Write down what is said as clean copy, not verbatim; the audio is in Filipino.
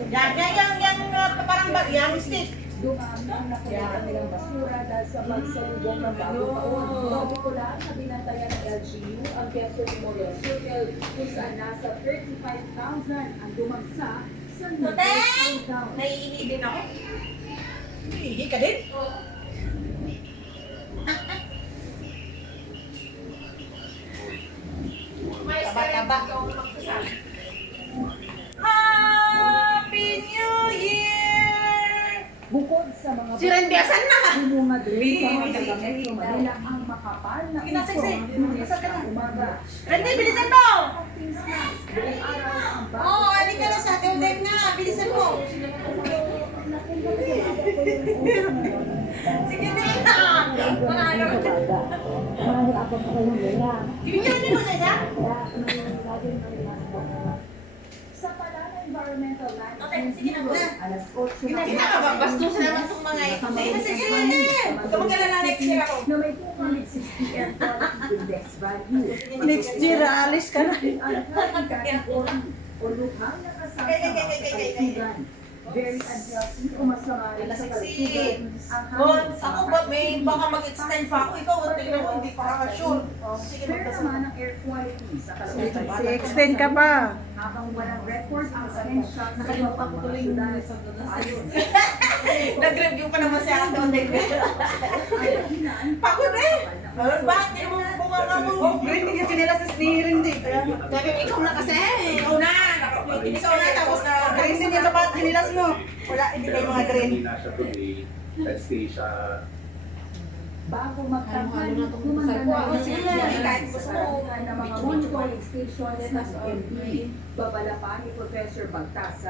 Parang yung stick. Dumami ang nakikita nilang basura dahil sa pagsalubong ng bagong taon. Partikular na binantayan ng LGU ang Quezon Memorial Circle kung saan nasa 35,000 ang dumagsa sa Tuteng! countdown. Naiihi din ako. Hihi ka din? May Taba-taba. Happy New Year! Bukod sa mga Si Randy, asan na? bumungad rin sa mga Busy. taga-Metro Manila ang makapal na Kinasiksi. Lunes Asan ka na? at umaga. Randy, bilisan mo! Acting snacks, buong araw ang bago. Oo, halika na sa atin. Dave na, bilisan mo. Sige na. Mga ano. Mahirapan pa kayong nila. Bibigyan niyo mo sa isa? Sa Palana Environmental Okay, sige na. Management, alas 8 Kinakababastusan naman itong mga ito. Sige na, sige na. Huwag ka mag-alala next year ako. na may 260 air quality index value. Next year, aalis ka na. Ang category o lukhang nakasama sa kalusugan. Very unhealthy o masama rin sa kalusugan. Bon, ako ba, may baka mag-extend pa ako. Ikaw, tingnan mo, hindi pa ka-sure. Sige, Fair magkasunod. naman ang air quality sa kalusugan. extend ka pa. Habang walang record ang ahensya sa Nakalimutan ko tuloy yung kalusugan. Ayun. Nag-review pa naman si Ate Dave. Pagod eh. Bakit hindi mo bunga ka mo? Oh, green, hindi ka kinila sa sneering din. Sabi, ikaw na kasi. Ikaw na. Ikaw na, tapos na. Green din yung sapat, kinilas mo. Wala, hindi kayo mga green. Hindi na siya today. Let's say siya Bago magtanghal, Ano-ano na itong gumanda masal ko. na Sige, kahit gusto mo. ng mga monitoring stations ng MD. Babala pa ni Professor Bagtasa